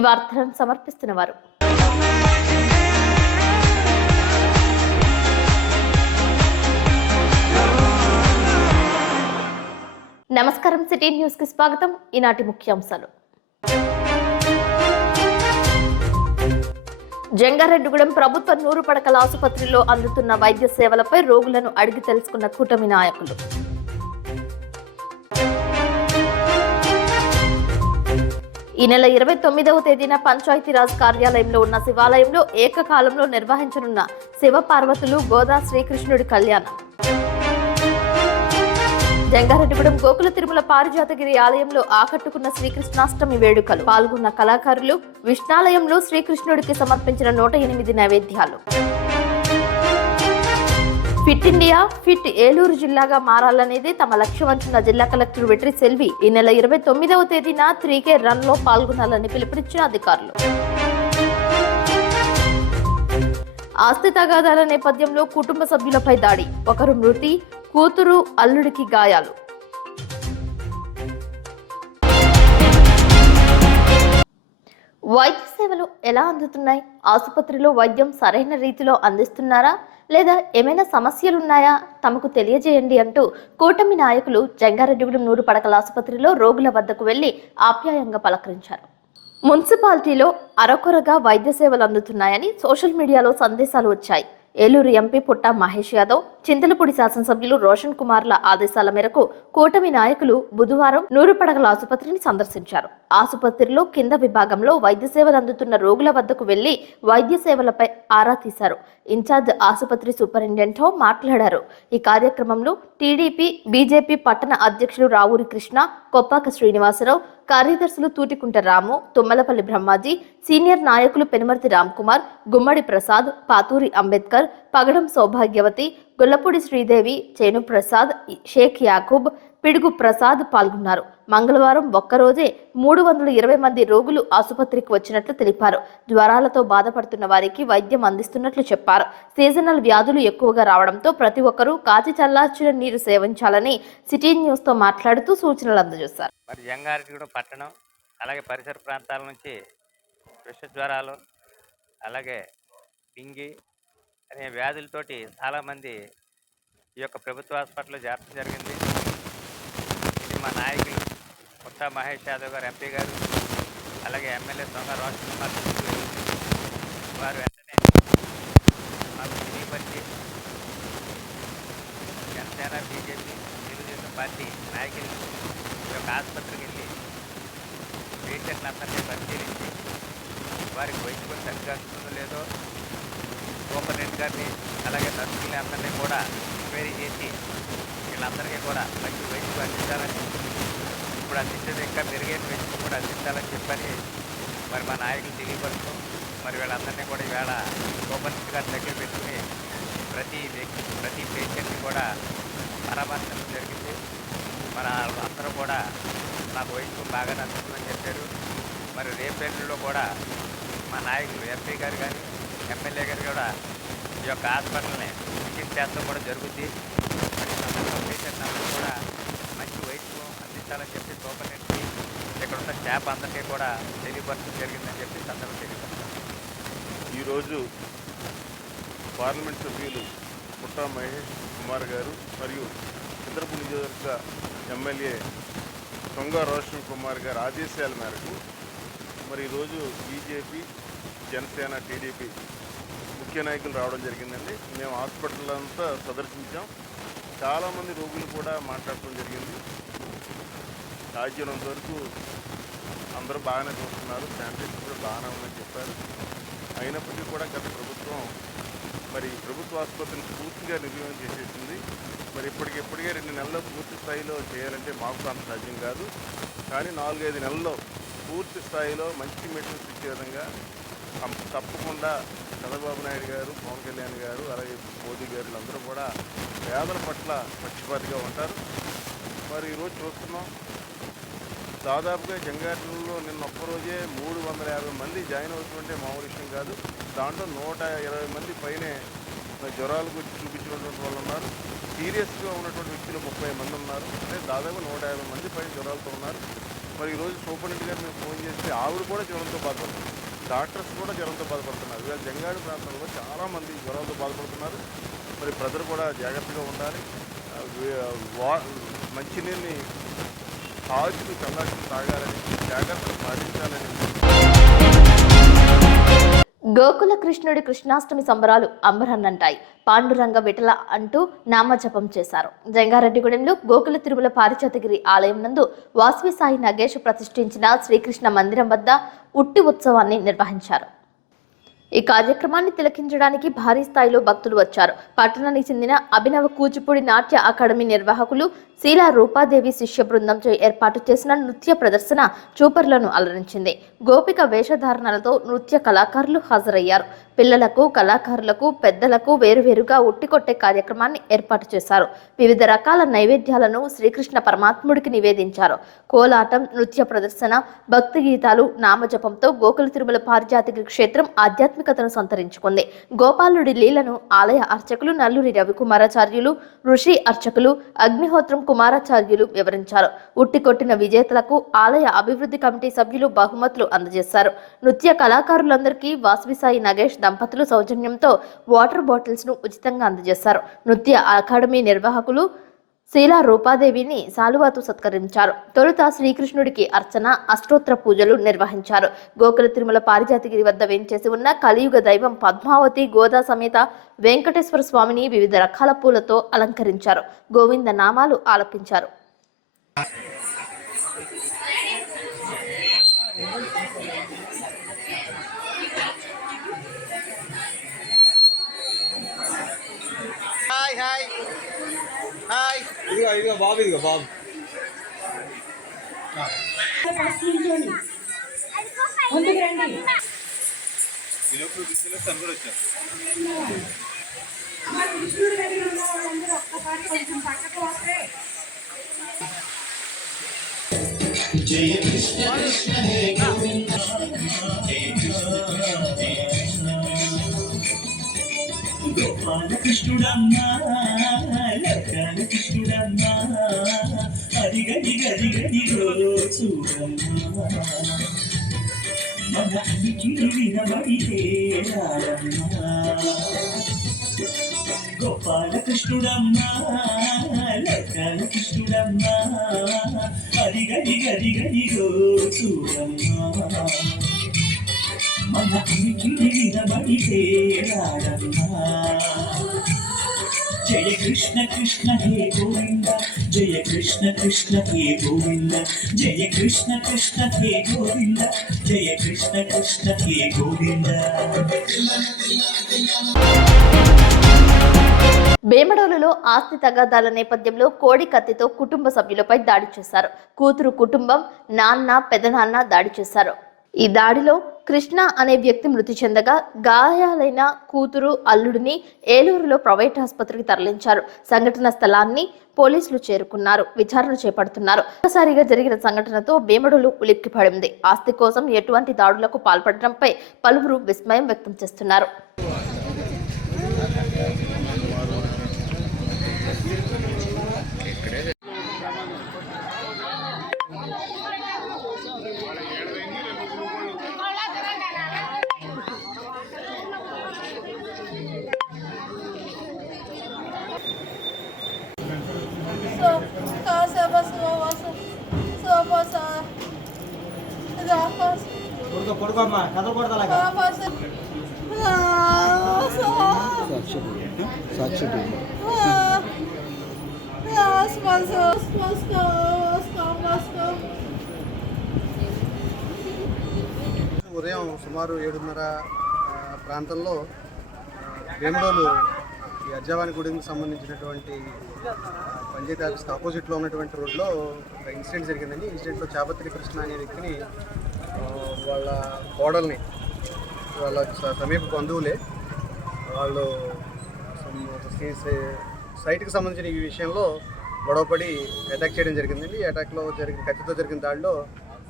ఈ వార్తలను సమర్పిస్తున్నవారు నమస్కారం. సిటీ న్యూస్ కి స్వాగతం. ఈనాటి ముఖ్యాంశాలు. జంగారెడ్డిగూడెం ప్రభుత్వ 100 పడకల ఆసుపత్రిలో అందుతున్న వైద్య సేవలపై రోగులను అడిగి తెలుసుకున్న కూటమి నాయకులు. ఈ నెల 29వ తేదీన పంచాయతీరాజ్ కార్యాలయంలో ఉన్న శివాలయంలో ఏకకాలంలో నిర్వహించనున్న శివపార్వతులు గోదా శ్రీకృష్ణుడి కళ్యాణం. జంగారెడ్డిగూడెం గోకుల తిరుమల పారిజాతగిరి ఆలయంలో ఆకట్టుకున్న శ్రీకృష్ణాష్టమి వేడుకలు. పాల్గొన్న కళాకారులు విష్ణాలయంలో శ్రీకృష్ణుడికి సమర్పించిన 108 నైవేద్యాలు. ఫిట్ ఇండియా ఫిట్ ఏలూరు జిల్లాగా మారాలనేది తమ లక్ష్యమంటున్న జిల్లా కలెక్టర్ వెట్రి సెల్వి ఈ నెల 29వ తేదీన 3K రన్ లో పాల్గొనాలని పిలుపునిచ్చిన అధికారులు. ఆస్తి తగాదాల నేపథ్యంలో కుటుంబ సభ్యులపై దాడి, ఒకరు మృతి, కూతురు అల్లుడికి గాయాలు. వైద్య సేవలు ఎలా అందుతున్నాయి? ఆసుపత్రిలో వైద్యం సరైన రీతిలో అందిస్తున్నారా లేదా ఏమైనా సమస్యలున్నాయా? తమకు తెలియజేయండి అంటూ కూటమి నాయకులు జంగారెడ్డిగూడెం 100 పడకల ఆసుపత్రిలో రోగుల వద్దకు వెళ్లి ఆప్యాయంగా పలకరించారు. మున్సిపాలిటీలో అరకొరగా వైద్య సేవలు అందుతున్నాయని సోషల్ మీడియాలో సందేశాలు వచ్చాయి. ఏలూరు ఎంపీ పుట్ట మహేష్ యాదవ్, చింతలపూడి శాసనసభ్యులు రోషన్ కుమార్ల ఆదేశాల మేరకు కూటమి నాయకులు బుధవారం 100 పడకల ఆసుపత్రిని సందర్శించారు. ఆసుపత్రిలో కింద విభాగంలో వైద్య సేవలు అందుతున్న రోగుల వద్దకు వెళ్లి వైద్య సేవలపై ఆరా తీశారు. ఇన్ఛార్జ్ ఆసుపత్రి సూపరింటెండెంట్ మాట్లాడారు. ఈ కార్యక్రమంలో టీడీపీ, బీజేపీ పట్టణ అధ్యక్షులు రావూరి కృష్ణ, కొప్పాక శ్రీనివాసరావు, కార్యదర్శులు తూటికుంట రాము, తుమ్మలపల్లి బ్రహ్మాజీ, సీనియర్ నాయకులు పెనుమర్తి రామ్కుమార్, గుమ్మడి ప్రసాద్, పాతూరి అంబేద్కర్, పగడం సౌభాగ్యవతి, గొల్లపూడి శ్రీదేవి, చేను ప్రసాద్, షేక్ యాకూబ్, పిడుగు ప్రసాద్ పాల్గొన్నారు. మంగళవారం ఒక్కరోజే 320 మంది రోగులు ఆసుపత్రికి వచ్చినట్లు తెలిపారు. జ్వరాలతో బాధపడుతున్న వారికి వైద్యం అందిస్తున్నట్లు చెప్పారు. సీజనల్ వ్యాధులు ఎక్కువగా రావడంతో ప్రతి ఒక్కరూ కాచి చల్లార్చిన నీరు సేవించాలని సిటీ న్యూస్ తో మాట్లాడుతూ సూచనలు అందజేశారు. జంగారెడ్డిగూడెం పట్టణం అలాగే పరిసర ప్రాంతాల నుంచి విష జ్వరాలు అలాగే డింగి అనే వ్యాధులతోటి చాలామంది ఈ యొక్క ప్రభుత్వ హాస్పిటల్లో చేరడం జరిగింది. ఇది మా నాయకులు పుట్ట మహేష్ యాదవ్ గారు, ఎంపీ గారు, అలాగే ఎమ్మెల్యే దొంగ రోషన్ కుమార్ వారు వెంటనే మాకు తెలియపరిచి జనసేన, బీజేపీ, తెలుగుదేశం పార్టీ నాయకులు ఈ యొక్క ఆసుపత్రికి వెళ్ళి పేషెంట్లందరినీ పరిశీలించి వారికి వైద్యం సరిగ్గా అందుతుందో లేదో సూపరింటెండెంట్ గారిని అలాగే నర్సుల్ని అందరినీ కూడా ఎంక్వైరీ చేసి వీళ్ళందరికీ కూడా మంచి వైద్యం అందించాలని, ఇప్పుడు అందించేది ఇంకా మెరుగైన వైద్యం కూడా అందించాలని చెప్పని మరి మా నాయకులు తెలియపరుస్తూ మరి వీళ్ళందరినీ కూడా ఈవేళ సూపరింటెండెంట్ గారి దగ్గర పెట్టుకుని ప్రతి పేషెంట్ని కూడా పరామర్శించడం జరిగింది. మరి అందరూ కూడా నాకు వైద్యం బాగా అందిస్తుందని చెప్పారు. మరి రేపేళ్ళలో కూడా మా నాయకులు ఎంపీ గారు కానీ ఎమ్మెల్యే గారు కూడా ఈ యొక్క హాస్పిటల్ని విజిట్ చేస్తూ కూడా జరుగుద్ది. మరి పేషెంట్ అందరూ కూడా మంచి వైద్యం అందించాలని చెప్పి సూపరింటెండెంట్కి ఇక్కడ ఉన్న స్టాఫ్ అందరికీ కూడా తెలియపరచడం జరిగిందని చెప్పి అందరూ తెలియపరుస్తారు. ఈరోజు పార్లమెంట్ సభ్యులు పుట్ట మహేష్ కుమార్ గారు మరియు చింతలపూడి నియోజకవర్గ ఎమ్మెల్యే దొంగ రోషన్ కుమార్ గారి ఆదేశాల మేరకు మరి ఈరోజు బీజేపీ, జనసేన, టీడీపీ ముఖ్య నాయకులు రావడం జరిగిందండి. మేము హాస్పిటల్ అంతా సందర్శించాం. చాలామంది రోగులు కూడా మాట్లాడటం జరిగింది. సాధ్యమైనంత వరకు అందరూ బాగానే చూస్తున్నారు, శానిటైజర్ కూడా బాగానే ఉందని చెప్పారు. అయినప్పటికీ కూడా గత ప్రభుత్వం మరి ప్రభుత్వ ఆసుపత్రిని పూర్తిగా నిర్వహణ చేసేసింది. మరి ఇప్పటికే 2 నెలల్లో పూర్తి స్థాయిలో చేయాలంటే మాకు అంత సాధ్యం కాదు. కానీ 4-5 నెలల్లో పూర్తి స్థాయిలో మంచి మెటీరియల్స్ ఇచ్చే విధంగా తప్పకుండా చంద్రబాబు నాయుడు గారు, పవన్ కళ్యాణ్ గారు, అలాగే మోదీ గారు అందరూ కూడా పేదల పట్ల పక్షపాతిగా ఉంటారు. మరి ఈరోజు చూస్తున్నాం, దాదాపుగా జంగారెడ్డిలో నిన్న ఒక్కరోజే 350 మంది జాయిన్ అవుతుంటే మామూలు విషయం కాదు. దాంట్లో 120 మంది పైనే జ్వరాలకు వచ్చి చూపించినటువంటి వాళ్ళు ఉన్నారు. సీరియస్గా ఉన్నటువంటి వ్యక్తులు 30 మంది ఉన్నారు. అంటే దాదాపు 150 మంది పైన జ్వరాలతో ఉన్నారు. మరి ఈరోజు సూపరింటెండెంట్ గారు మేము ఫోన్ చేస్తే ఆవిడ కూడా జ్వరంతో బాధపడుతున్నారు, డాక్టర్స్ కూడా జ్వరంతో బాధపడుతున్నారు. ఇవాళ జంగాడు ప్రాంతంలో చాలామంది జ్వరాలతో బాధపడుతున్నారు. మరి ప్రజలు కూడా జాగ్రత్తగా ఉండాలి. మంచినీళ్ళని తాగుతూ చల్లార్చి తాగాలని, జాగ్రత్తలు పాటించాలని. గోకుల కృష్ణుడి కృష్ణాష్టమి సంబరాలు అంబరాన్నంటాయి. పాండురంగ విఠల అంటూ నామజపం చేశారు. జంగారెడ్డిగూడెంలో గోకుల తిరుమల పారిజాతగిరి ఆలయం నందు వాసవి సాయి నగేష్ ప్రతిష్ఠించిన శ్రీకృష్ణ మందిరం వద్ద ఉట్టి ఉత్సవాన్ని నిర్వహించారు. ఈ కార్యక్రమాన్ని తిలకించడానికి భారీ స్థాయిలో భక్తులు వచ్చారు. పట్టణానికి చెందిన అభినవ కూచిపూడి నాట్య అకాడమీ నిర్వాహకులు శీలా రూపాదేవి శిష్య బృందంతో ఏర్పాటు చేసిన నృత్య ప్రదర్శన చూపర్లను అలరించింది. గోపిక వేషధారణలతో నృత్య కళాకారులు హాజరయ్యారు. పిల్లలకు, కళాకారులకు, పెద్దలకు వేరువేరుగా ఉట్టికొట్టే కార్యక్రమాన్ని ఏర్పాటు చేశారు. వివిధ రకాల నైవేద్యాలను శ్రీకృష్ణ పరమాత్ముడికి నివేదించారు. కోలాటం, నృత్య ప్రదర్శన, భక్తి గీతాలు, నామజపంతో గోకుల తిరుమల పారిజాతగిరి క్షేత్రం ఆధ్యాత్మికతను సంతరించుకుంది. గోపాలుడి లీలను ఆలయ అర్చకులు నల్లూరి రవికుమారాచార్యులు, ఋషి అర్చకులు అగ్నిహోత్రం కుమారాచార్యులు వివరించారు. ఉట్టికొట్టిన విజేతలకు ఆలయ అభివృద్ధి కమిటీ సభ్యులు బహుమతులు అందజేశారు. నృత్య కళాకారులందరికీ వాసవి సాయి నగేష్ దంపతులు సౌజన్యంతో వాటర్ బాటిల్స్ ను ఉచితంగా అందజేశారు. నృత్య అకాడమీ నిర్వాహకులు శీలా రూపాదేవిని శాలువాతో సత్కరించారు. తొలుత శ్రీకృష్ణుడికి అర్చన, అష్టోత్తర పూజలు నిర్వహించారు. గోకుల తిరుమల పారిజాతగిరి వద్ద వేంచేసి ఉన్న కలియుగ దైవం పద్మావతి గోదా సమేత వెంకటేశ్వర స్వామిని వివిధ రకాల పూలతో అలంకరించారు. గోవింద నామాలు ఆలపించారు. ఇదిగో బాబు, ఇదిగో బాబు. ముందుకు రండి. కృష్ణుడి దగ్గర ఉన్న వాళ్ళందరూ ఒక్కసారి కొంచెం పక్కకు వస్తే. జయ కృష్ణ కృష్ణ హే గోవింద, జయ కృష్ణ గోపాల కృష్ణుడమ్మా, లక్కాల కృష్ణుడమ్మా, అడిగడి గడి గడిగో చూడమ్మా, మన అనికి వినబడితే రాడమ్మా. గోపాల కృష్ణుడమ్మా, లక్కాల కృష్ణుడమ్మా, అడిగడి గడి గడిగో చూడమ్మా, మన అనికి వినబడితే రాడమ్మా. జయ కృష్ణ కృష్ణ హే గోవింద, జయ కృష్ణ కృష్ణ హే గోవింద, జయ కృష్ణ కృష్ణ హే గోవింద, జయ కృష్ణ కృష్ణ హే గోవింద. వేమడోలులో ఆస్తి తగాదాల నేపథ్యంలో కోడి కత్తితో కుటుంబ సభ్యులపై దాడి చేశారు. కూతురు కుటుంబం, నాన్న, పెదనాన్న దాడి చేశారు. ఈ దాడిలో కృష్ణ అనే వ్యక్తి మృతి చెందగా గాయాలైన కూతురు, అల్లుడిని ఏలూరులో ప్రైవేట్ ఆసుపత్రికి తరలించారు. సంఘటన స్థలాన్ని పోలీసులు చేరుకున్నారు, విచారణ చేపడుతున్నారు. ఒక్కసారిగా జరిగిన సంఘటనతో వేమడోలు ఉలిక్కిపడింది. ఆస్తి కోసం ఎటువంటి దాడులకు పాల్పడడంపై పలువురు విస్మయం వ్యక్తం చేస్తున్నారు. కొడుకోమ్మా కథ కొడతా ఉదయం సుమారు 7:30 ప్రాంతంలో వేమడోలు ఈ అజ్జావాని గుడికి సంబంధించినటువంటి పంచాయతీ ఆఫీస్కి ఆపోజిట్లో ఉన్నటువంటి రోడ్లో ఒక ఇన్సిడెంట్ జరిగిందండి. ఇన్సిడెంట్లో చాపత్రి కృష్ణ అనే వ్యక్తిని వాళ్ళ కోడల్ని, వాళ్ళ సమీప బంధువులే, వాళ్ళు సైట్కి సంబంధించిన ఈ విషయంలో గొడవపడి అటాక్ చేయడం జరిగిందండి. ఈ అటాక్లో కత్తితో జరిగిన దాడిలో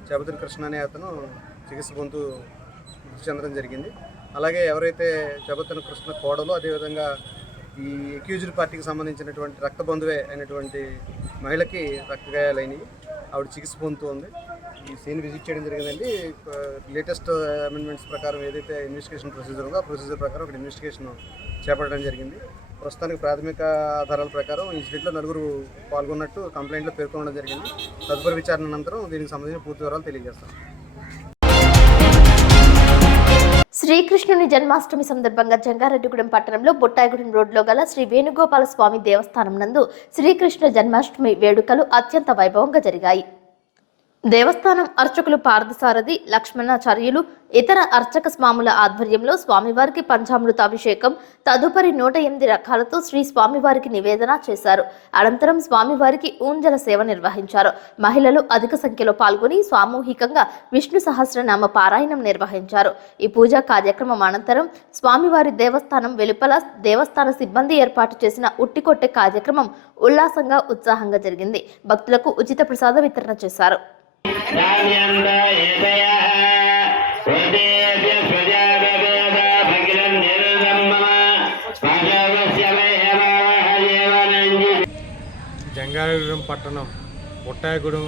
చాపత్రి కృష్ణ అనే అతను చికిత్స పొందుతూ మృతి చెందడం జరిగింది. అలాగే ఎవరైతే చాపత్రి కృష్ణ కోడలో, అదేవిధంగా ఈ అక్యూజ్డ్ పార్టీకి సంబంధించినటువంటి రక్త బంధువే అయినటువంటి మహిళకి రక్తగాయాలైనవి. ఆవిడ చికిత్స పొందుతూ ఉంది. ఈ సీన్ విజిట్ చేయడం జరిగిందండి. లేటెస్ట్ అమెండ్మెంట్స్ ప్రకారం ఏదైతే ఇన్వెస్టిగేషన్ ప్రొసీజర్ ఉందో ఆ ప్రొసీజర్ ప్రకారం ఒక ఇన్వెస్టిగేషన్ చేపట్టడం జరిగింది. ప్రస్తుతానికి ప్రాథమిక ఆధారాల ప్రకారం ఇన్సిడెంట్లో 4 పాల్గొన్నట్టు కంప్లైంట్లో పేర్కొనడం జరిగింది. తదుపరి విచారణ అనంతరం దీనికి సంబంధించిన పూర్తి వివరాలు తెలియజేస్తాం. శ్రీకృష్ణుని జన్మాష్టమి సందర్భంగా జంగారెడ్డిగూడెం పట్టణంలో బొట్టాయిగూడెం రోడ్లో గల శ్రీ వేణుగోపాల స్వామి దేవస్థానం నందు శ్రీకృష్ణ జన్మాష్టమి వేడుకలు అత్యంత వైభవంగా జరిగాయి. దేవస్థానం అర్చకులు పార్థసారథి, లక్ష్మణాచార్యులు, ఇతర అర్చక స్వాముల ఆధ్వర్యంలో స్వామివారికి పంచామృతాభిషేకం, తదుపరి 108 రకాలతో శ్రీ స్వామివారికి నివేదన చేశారు. అనంతరం స్వామివారికి ఊంజల సేవ నిర్వహించారు. మహిళలు అధిక సంఖ్యలో పాల్గొని సామూహికంగా విష్ణు సహస్రనామ పారాయణం నిర్వహించారు. ఈ పూజా కార్యక్రమం అనంతరం స్వామివారి దేవస్థానం వెలుపల దేవస్థాన సిబ్బంది ఏర్పాటు చేసిన ఉట్టికొట్టే కార్యక్రమం ఉల్లాసంగా ఉత్సాహంగా జరిగింది. భక్తులకు ఉచిత ప్రసాద వితరణ చేశారు. జంగారెడ్డిగూడెం పట్టణం బొట్టాయిగూడెం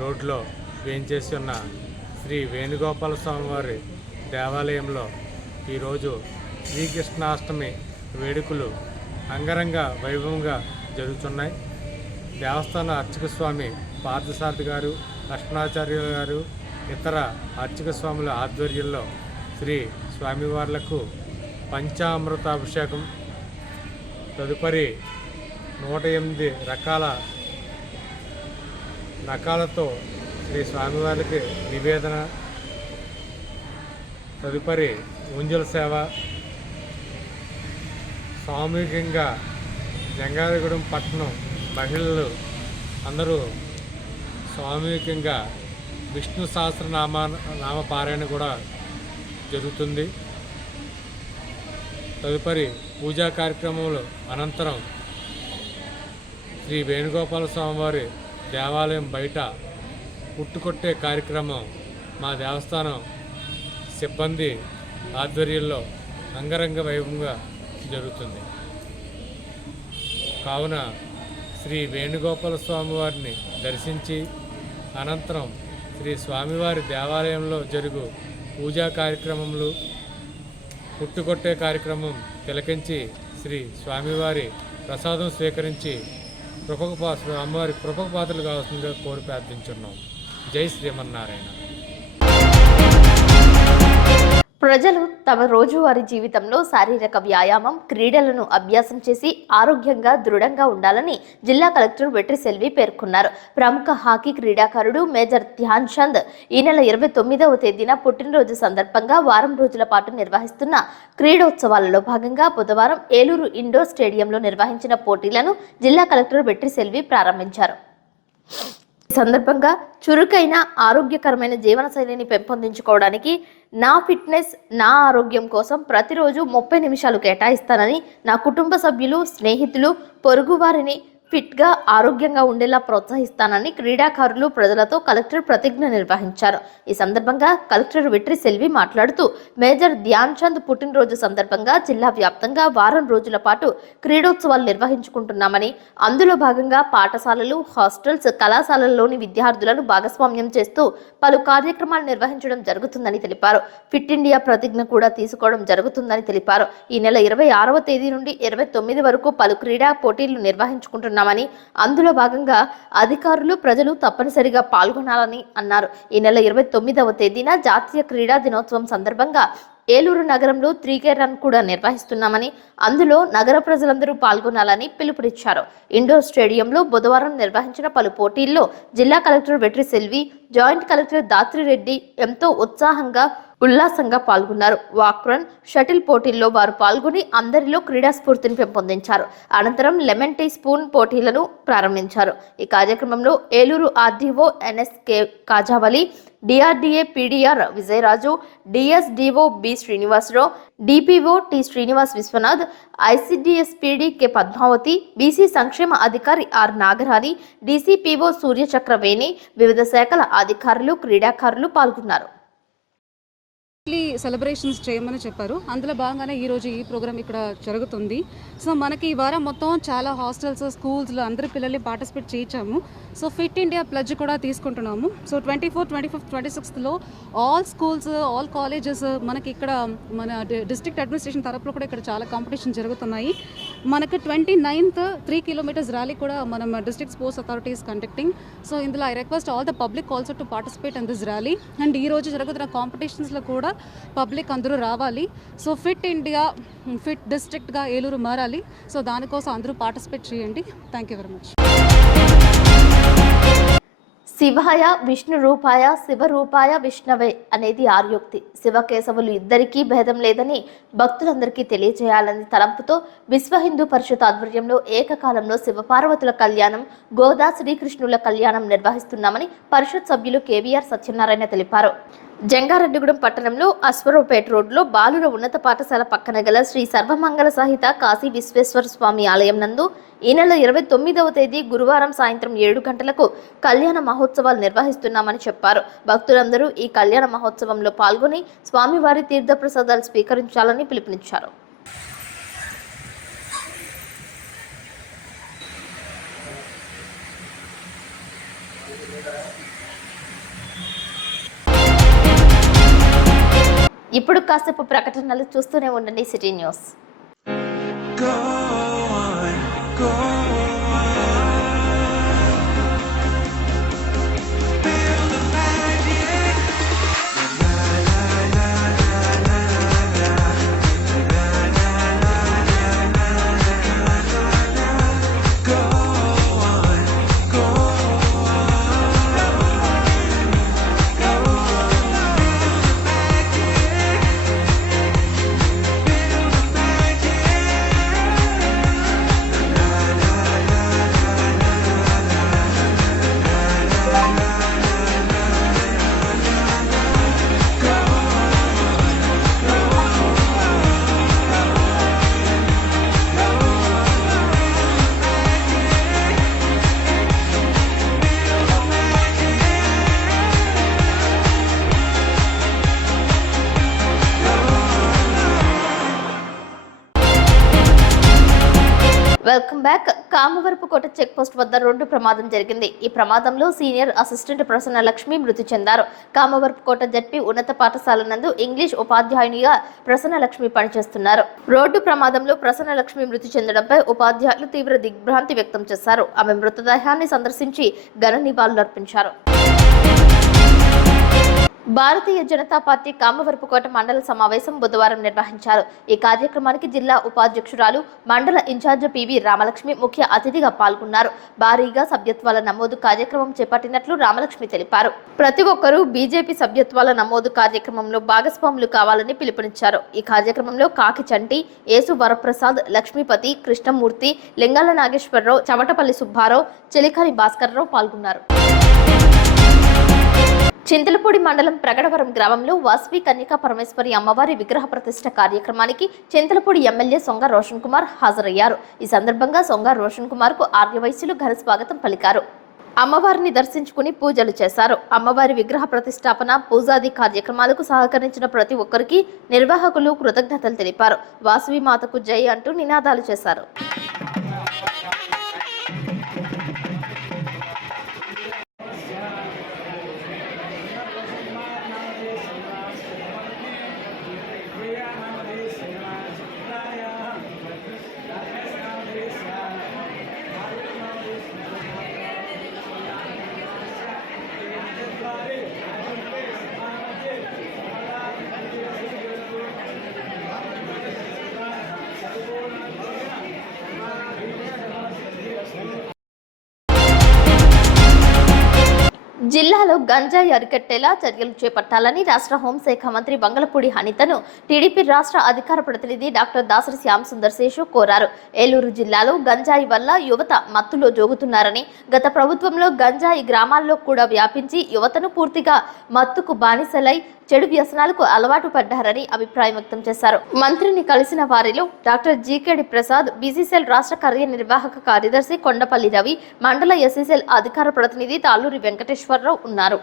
రోడ్లో వేంచేసి ఉన్న శ్రీ వేణుగోపాల స్వామివారి దేవాలయంలో ఈరోజు శ్రీకృష్ణాష్టమి వేడుకలు అంగరంగ వైభవంగా జరుగుతున్నాయి. దేవస్థాన అర్చక స్వామి పార్థసారథి గారు, లక్ష్మణాచార్యులు గారు, ఇతర అర్చక స్వాముల ఆధ్వర్యంలో శ్రీ స్వామివార్లకు పంచామృతాభిషేకం, తదుపరి 108 రకాలతో శ్రీ స్వామివారికి నివేదన, తదుపరి ఊంజల సేవ సామూహికంగా జంగారెడ్డిగూడెం పట్టణం మహిళలు అందరూ సామూహికంగా విష్ణు సహస్రనామ పారాయణ కూడా జరుగుతుంది. తదుపరి పూజా కార్యక్రమములు అనంతరం శ్రీ వేణుగోపాల స్వామివారి దేవాలయం బయట పుట్టుకొట్టే కార్యక్రమం మా దేవస్థానం సిబ్బంది ఆధ్వర్యంలో అంగరంగ వైభవంగా జరుగుతుంది. కావున శ్రీ వేణుగోపాల స్వామివారిని దర్శించి అనంతరం శ్రీ స్వామివారి దేవాలయంలో జరుగు పూజా కార్యక్రమములు, పుట్టుకొట్టే కార్యక్రమం తిలకించి శ్రీ స్వామివారి ప్రసాదం స్వీకరించి స్వామివారి కృపకు పాత్రలు కావాల్సిందిగా కోరి ప్రార్థించున్నాం. జై శ్రీమన్నారాయణ. ప్రజలు తమ రోజువారీ జీవితంలో శారీరక వ్యాయామం, క్రీడలను అభ్యాసం చేసి ఆరోగ్యంగా దృఢంగా ఉండాలని జిల్లా కలెక్టర్ వెట్రి సెల్వి పేర్కొన్నారు. ప్రముఖ హాకీ క్రీడాకారుడు మేజర్ ధ్యాన్ చంద్ ఈ నెల 29వ తేదీన పుట్టినరోజు సందర్భంగా వారం రోజుల పాటు నిర్వహిస్తున్న క్రీడోత్సవాలలో భాగంగా బుధవారం ఏలూరు ఇండోర్ స్టేడియంలో నిర్వహించిన పోటీలను జిల్లా కలెక్టర్ వెట్రి సెల్వి ప్రారంభించారు. ఈ సందర్భంగా చురుకైన ఆరోగ్యకరమైన జీవనశైలిని పెంపొందించుకోవడానికి నా ఫిట్నెస్ నా ఆరోగ్యం కోసం ప్రతిరోజు 30 నిమిషాలు కేటాయిస్తానని, నా కుటుంబ సభ్యులు, స్నేహితులు, పొరుగువారిని ఫిట్గా ఆరోగ్యంగా ఉండేలా ప్రోత్సహిస్తానని క్రీడాకారులు ప్రజలతో కలెక్టర్ ప్రతిజ్ఞ నిర్వహించారు. ఈ సందర్భంగా కలెక్టర్ వెట్రి సెల్వి మాట్లాడుతూ మేజర్ ధ్యాన్ చంద్ పుట్టినరోజు సందర్భంగా జిల్లా వ్యాప్తంగా వారం రోజుల పాటు క్రీడోత్సవాలు నిర్వహించుకుంటున్నామని, అందులో భాగంగా పాఠశాలలు, హాస్టల్స్, కళాశాలల్లోని విద్యార్థులను భాగస్వామ్యం చేస్తూ పలు కార్యక్రమాలు నిర్వహించడం జరుగుతుందని తెలిపారు. ఫిట్ ఇండియా ప్రతిజ్ఞ కూడా తీసుకోవడం జరుగుతుందని తెలిపారు. ఈ నెల 26వ తేదీ నుండి 29 వరకు పలు క్రీడా పోటీలు నిర్వహించుకుంటున్నారు. అందులో భాగంగా అధికారులు, ప్రజలు తప్పనిసరిగా పాల్గొనాలని అన్నారు. ఈ నెల 29వ తేదీన జాతీయ క్రీడా దినోత్సవం సందర్భంగా ఏలూరు నగరంలో 3K రన్ కూడా నిర్వహిస్తున్నామని, అందులో నగర ప్రజలందరూ పాల్గొనాలని పిలుపునిచ్చారు. ఇండోర్ స్టేడియంలో బుధవారం నిర్వహించిన పలు పోటీల్లో జిల్లా collector Vetri Selvi, joint collector Dhatri Reddy ఎంతో ఉత్సాహంగా ఉల్లాసంగా పాల్గొన్నారు. వాక్ రన్, షటిల్ పోటీల్లో వారు పాల్గొని అందరిలో క్రీడా స్ఫూర్తిని పెంపొందించారు. అనంతరం లెమన్ టీ స్పూన్ పోటీలను ప్రారంభించారు. ఈ కార్యక్రమంలో Eluru RDO NSK Kajavali, DRDA PDR Vijayaraju, DSDO B Srinivasarao, DPO T Srinivas Vishwanath, ICDS PD K Padmavati, BC సంక్షేమ అధికారి ఆర్ నాగరాణి, డీసీపీఓ సూర్యచక్రవేణి, వివిధ శాఖల అధికారులు, క్రీడాకారులు పాల్గొన్నారు. వీక్లీ సెలబ్రేషన్స్ చేయమని చెప్పారు. అందులో భాగంగానే ఈరోజు ఈ ప్రోగ్రామ్ ఇక్కడ జరుగుతుంది. సో మనకి ఈ వారం మొత్తం చాలా హాస్టల్స్, స్కూల్స్లో అందరి పిల్లల్ని పార్టిసిపేట్ చేయించాము. సో ఫిట్ ఇండియా ప్లడ్జ్ కూడా తీసుకుంటున్నాము. సో 24, 25, 26లో ఆల్ స్కూల్స్, ఆల్ కాలేజెస్, మనకి ఇక్కడ మన డిస్ట్రిక్ట్ అడ్మినిస్ట్రేషన్ తరపులో కూడా ఇక్కడ చాలా కాంపిటీషన్ జరుగుతున్నాయి. మనకు 29th 3 kilometers ర్యాలీ కూడా మనం district sports authorities conducting. So ఇందులో I request all the public also to participate in this rally. And ఈరోజు జరుగుతున్న కాంపిటీషన్స్లో కూడా పబ్లిక్ అందరూ రావాలి. సో ఫిట్ ఇండియా, ఫిట్ డిస్ట్రిక్ట్గా ఏలూరు మారాలి. సో దానికోసం అందరూ పార్టిసిపేట్ చేయండి. Thank you very much. శివాయ విష్ణు రూపాయ శివరూపాయ విష్ణవే అనేది ఆర్యోక్తి. శివకేశవులు ఇద్దరికీ భేదం లేదని భక్తులందరికీ తెలియజేయాలని తలంపుతో విశ్వ హిందూ పరిషత్ ఆధ్వర్యంలో ఏకకాలంలో శివపార్వతుల కళ్యాణం, గోదా శ్రీకృష్ణుల కళ్యాణం నిర్వహిస్తున్నామని పరిషత్ సభ్యులు కేవీఆర్ సత్యనారాయణ తెలిపారు. జంగారెడ్డిగూడెం పట్టణంలో అశ్వరావుపేట రోడ్లో బాలుర ఉన్నత పాఠశాల పక్కన గల శ్రీ సర్వమంగళ సహిత కాశీ విశ్వేశ్వర స్వామి ఆలయం నందు ఈ నెల 29వ తేదీ గురువారం సాయంత్రం 7 గంటలకు కళ్యాణ మహోత్సవాలు నిర్వహిస్తున్నామని చెప్పారు. భక్తులందరూ ఈ కళ్యాణ మహోత్సవంలో పాల్గొని స్వామివారి తీర్థ ప్రసాదాలు స్వీకరించాలని పిలుపునిచ్చారు. ఇప్పుడు కాసేపు ప్రకటనలు చూస్తూనే ఉండండి city news. Welcome back. Kamavarapukota check post road రోడ్డు ప్రమాదం జరిగింది. ఈ ప్రమాదంలో సీనియర్ అసిస్టెంట్ ప్రసన్న లక్ష్మి మృతి చెందారు. కామవరపుకోట జడ్పీ ఉన్నత పాఠశాల నందు ఇంగ్లీష్ ఉపాధ్యాయునిగా ప్రసన్న లక్ష్మి పనిచేస్తున్నారు. రోడ్డు ప్రమాదంలో ప్రసన్న లక్ష్మి మృతి చెందడంపై ఉపాధ్యాయులు తీవ్ర దిగ్భ్రాంతి వ్యక్తం చేశారు. ఆమె మృతదేహాన్ని సందర్శించి ఘన నివాళులర్పించారు. భారతీయ జనతా పార్టీ కామవరపుకోట మండల సమావేశం బుధవారం నిర్వహించారు. ఈ కార్యక్రమానికి జిల్లా ఉపాధ్యక్షురాలు, మండల ఇన్ఛార్జ్ పివి రామలక్ష్మి ముఖ్య అతిథిగా పాల్గొన్నారు. భారీగా సభ్యత్వాల నమోదు కార్యక్రమం చేపట్టినట్లు రామలక్ష్మి తెలిపారు. ప్రతి ఒక్కరూ బీజేపీ సభ్యత్వాల నమోదు కార్యక్రమంలో భాగస్వాములు కావాలని పిలుపునిచ్చారు. ఈ కార్యక్రమంలో కాకి చంటి, యేసు వరప్రసాద్, లక్ష్మీపతి, కృష్ణమూర్తి, లింగాల నాగేశ్వరరావు, చవటపల్లి సుబ్బారావు, చెలికాని భాస్కర్రావు పాల్గొన్నారు. చింతలపూడి మండలం ప్రగడవరం గ్రామంలో వాసవి కన్యకా పరమేశ్వరి అమ్మవారి విగ్రహ ప్రతిష్ఠ కార్యక్రమానికి చింతలపూడి ఎమ్మెల్యే సొంగ రోషన్ కుమార్ హాజరయ్యారు. ఈ సందర్భంగా సొంగ రోషన్ కుమార్ కు ఆర్యవైశ్యులు ఘన స్వాగతం పలికారు. అమ్మవారిని దర్శించుకుని పూజలు చేశారు. అమ్మవారి విగ్రహ ప్రతిష్టాపన, పూజాది కార్యక్రమాలకు సహకరించిన ప్రతి ఒక్కరికి నిర్వాహకులు కృతజ్ఞతలు తెలిపారు. వాసవి మాతకు జై అంటూ నినాదాలు చేశారు. జిల్లాలో గంజాయి అరికట్టేలా చర్యలు చేపట్టాలని రాష్ట్ర హోంశాఖ మంత్రి బంగళపూడి అనితను టీడీపీ రాష్ట్ర అధికార ప్రతినిధి డాక్టర్ దాసరి శ్యామ్ సుందర్ శేషు కోరారు. ఏలూరు జిల్లాలో గంజాయి వల్ల యువత మత్తులో జోగుతున్నారని, గత ప్రభుత్వంలో గంజాయి గ్రామాల్లో కూడా వ్యాపించి యువతను పూర్తిగా మత్తుకు బానిసలై చెడు వ్యసనాలకు అలవాటు పడ్డారని అభిప్రాయం వ్యక్తం చేశారు. మంత్రిని కలిసిన వారిలో డాక్టర్ జీకేడి ప్రసాద్, బీసీసీఎల్ రాష్ట్ర కార్యనిర్వాహక కార్యదర్శి కొండపల్లి రవి, మండల ఎస్సీసీఎల్ అధికార ప్రతినిధి తాళ్ళూరి వెంకటేశ్వరరావు ఉన్నారు.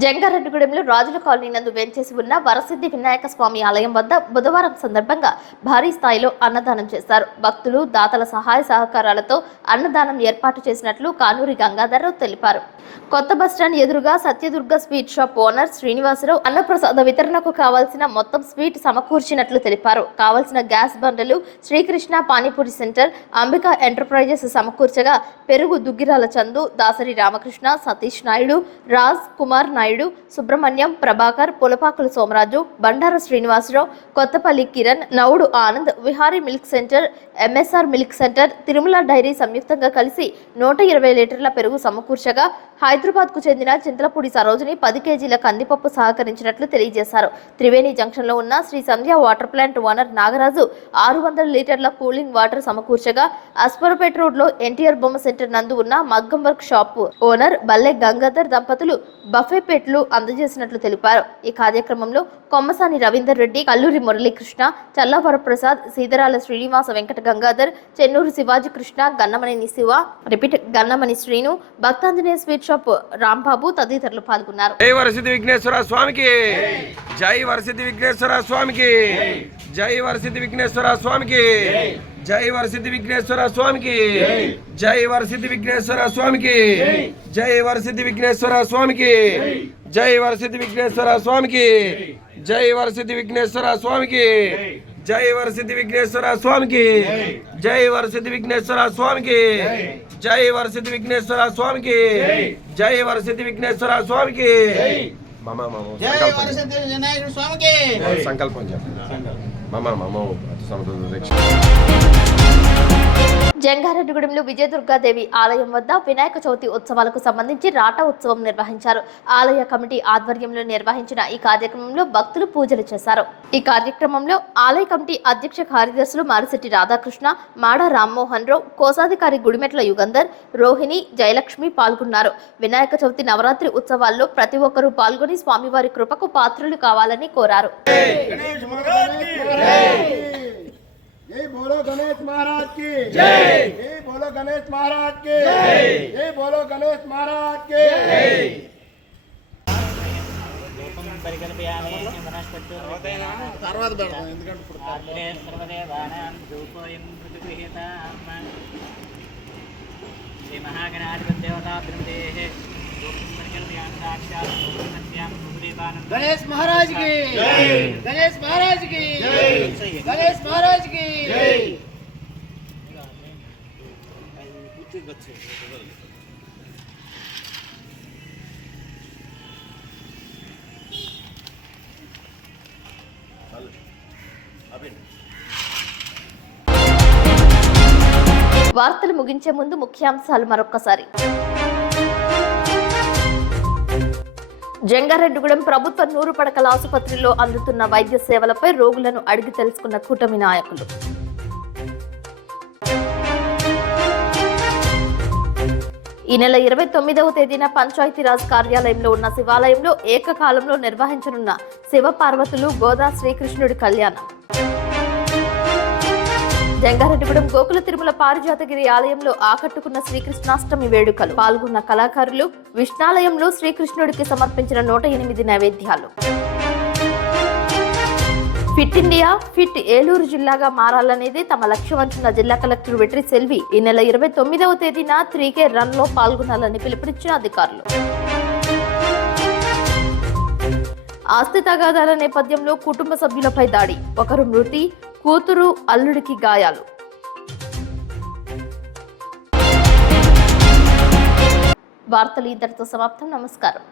జంగారెడ్డిగూడెంలో రాజుల కాలనీ నందు వెంచేసి ఉన్న వరసిద్ధి వినాయక స్వామి ఆలయం వద్ద బుధవారం సందర్భంగా భారీ స్థాయిలో అన్నదానం చేశారు. భక్తులు దాతల సహాయ సహకారాలతో అన్నదానం ఏర్పాటు చేసినట్లు కానూరి గంగాధర్రావు తెలిపారు. కొత్త బస్టాండ్ ఎదురుగా సత్యదుర్గ స్వీట్ షాప్ ఓనర్ శ్రీనివాసరావు అన్నప్రసాద వితరణకు కావాల్సిన మొత్తం స్వీట్ సమకూర్చినట్లు తెలిపారు. కావాల్సిన గ్యాస్ బండలు శ్రీకృష్ణ పానీపూరి సెంటర్, అంబికా ఎంటర్ప్రైజెస్ సమకూర్చగా పెరుగు Duggirala Chandu, Dasari Ramakrishna, Satish Naidu, Raj Kumar Naidu, Subrahmanyam, Prabhakar, Pulapakula Somaraju, Bandara Srinivasarao, Kothapalli Kiran, Naudu Anand, Vihari milk centre, MSR milk centre, Tirumala dairy సంయుక్తంగా కలిసి 120 లీటర్ల పెరుగు సమకూర్చగా హైదరాబాద్కు చెందిన చింతలపూడి సరోజిని 10 కేజీల కందిపప్పు సహకరించినట్లు తెలియజేశారు. త్రివేణి జంక్షన్లో ఉన్న శ్రీ సంధ్య వాటర్ ప్లాంట్ ఓనర్ నాగరాజు 600 లీటర్ల కూలింగ్ వాటర్ సమకూర్చగా అస్పరపేట రోడ్లో ఎన్టీఆర్ బొమ్మ సెంటర్ నందు ఉన్న మగ్గం వర్క్ షాప్ ఓనర్ బల్లె గంగాధర్ దంపతులు బఫే పెట్లు అందజేసినట్లు తెలిపారు. ఈ కార్యక్రమంలో కొమ్మసాని రవీందర్ రెడ్డి, కల్లూరి మురళీకృష్ణ, చల్లవరప్రసాద్, సీదరాల శ్రీనివాస వెంకట గంగాధర్, చెన్నూరు శివాజీ కృష్ణ, గన్నమణి శివ, గన్నమణి శ్రీను, భక్తాంజనేయ స్వీట్ షాప్ రాంబాబు తదితరులు పాల్గొన్నారు. జై వరసిద్ధి విఘ్నేశ్వర స్వామికి, జై వరసిద్ధి విఘ్నేశ్వర స్వామికి, జై వరసిద్ధి విఘ్నేశ్వర స్వామికి, జై వరసిద్ధి విఘ్నేశ్వర స్వామికి, జై వరసిద్ధి విఘ్నేశ్వర స్వామికి, జై వరసిద్ధి విఘ్నేశ్వర స్వామికి, జై వరసిద్ధి విఘ్నేశ్వర స్వామికి, జై వరసిద్ధి విఘ్నేశ్వర స్వామికి, జై వరసిద్ధి విఘ్నేశ్వర స్వామికి, జై వరసిద్ధి విఘ్నేశ్వర స్వామికి, జై వరసిద్ధి విఘ్నేశ్వర స్వామికి, జై వరసిద్ధి విఘ్నేశ్వర స్వామికి. సంకల్పం జంగారెడ్డిగూడెంలో విజయదుర్గాదేవి ఆలయం వద్ద వినాయక చవితి ఉత్సవాలకు సంబంధించి రాట ఉత్సవం నిర్వహించారు. ఆలయ కమిటీ ఆధ్వర్యంలో నిర్వహించిన ఈ కార్యక్రమంలో భక్తులు పూజలు చేశారు. ఈ కార్యక్రమంలో ఆలయ కమిటీ అధ్యక్ష కార్యదర్శులు మారిశెట్టి రాధాకృష్ణ, మాడ రామ్మోహన్ రావు, కోశాధికారి గుడిమెట్ల యుగంధర్, రోహిణి, జయలక్ష్మి పాల్గొన్నారు. వినాయక చవితి నవరాత్రి ఉత్సవాల్లో ప్రతి ఒక్కరూ పాల్గొని స్వామివారి కృపకు పాత్రులు కావాలని కోరారు. जय बोलो गणेश महाराज की जय, जय बोलो गणेश महाराज की जय, जय बोलो गणेश महाराज की जय. తర్వాత పెడతాం ఎందుకంటే गणेश महाराज की जय, गणेश महाराज की जय, गणेश महाराज की जय. వార్తలు ముగించే ముందు ముఖ్యాంశాలు మరొక్కసారి. జంగారెడ్డిగూడెం ప్రభుత్వ 100 పడకల ఆసుపత్రిలో అందుతున్న వైద్య సేవలపై రోగులను అడిగి తెలుసుకున్న కూటమి నాయకులు. ఈ నెల 29వ తేదీన పంచాయతీరాజ్ కార్యాలయంలో ఉన్న శివాలయంలో ఏకకాలంలో నిర్వహించనున్న శివపార్వతులు గోదా శ్రీకృష్ణుడి కళ్యాణం. జంగారెడ్డిగూడెం గోకుల తిరుమల పారిజాతగిరి ఆలయంలో ఆకట్టుకున్న శ్రీకృష్ణాష్టమి వేడుకలు. పాల్గొన్న కళాకారులు విష్ణాలయంలో శ్రీకృష్ణుడికి సమర్పించిన 108 నైవేద్యాలు. ఫిట్ ఇండియా, ఫిట్ ఏలూరు జిల్లాగా మారాలనేది తమ లక్ష్యమంటున్న జిల్లా కలెక్టర్ వెట్రి సెల్వి ఈ నెల 29వ తేదీన 3K రన్ లో పాల్గొనాలని పిలుపునిచ్చిన అధికారులు. ఆస్తి తగాదాల నేపథ్యంలో కుటుంబ సభ్యులపై దాడి, ఒకరు మృతి, కూతురు అల్లుడికి గాయాలు. వార్తలు ఇంతటితో సమాప్తం. నమస్కారం.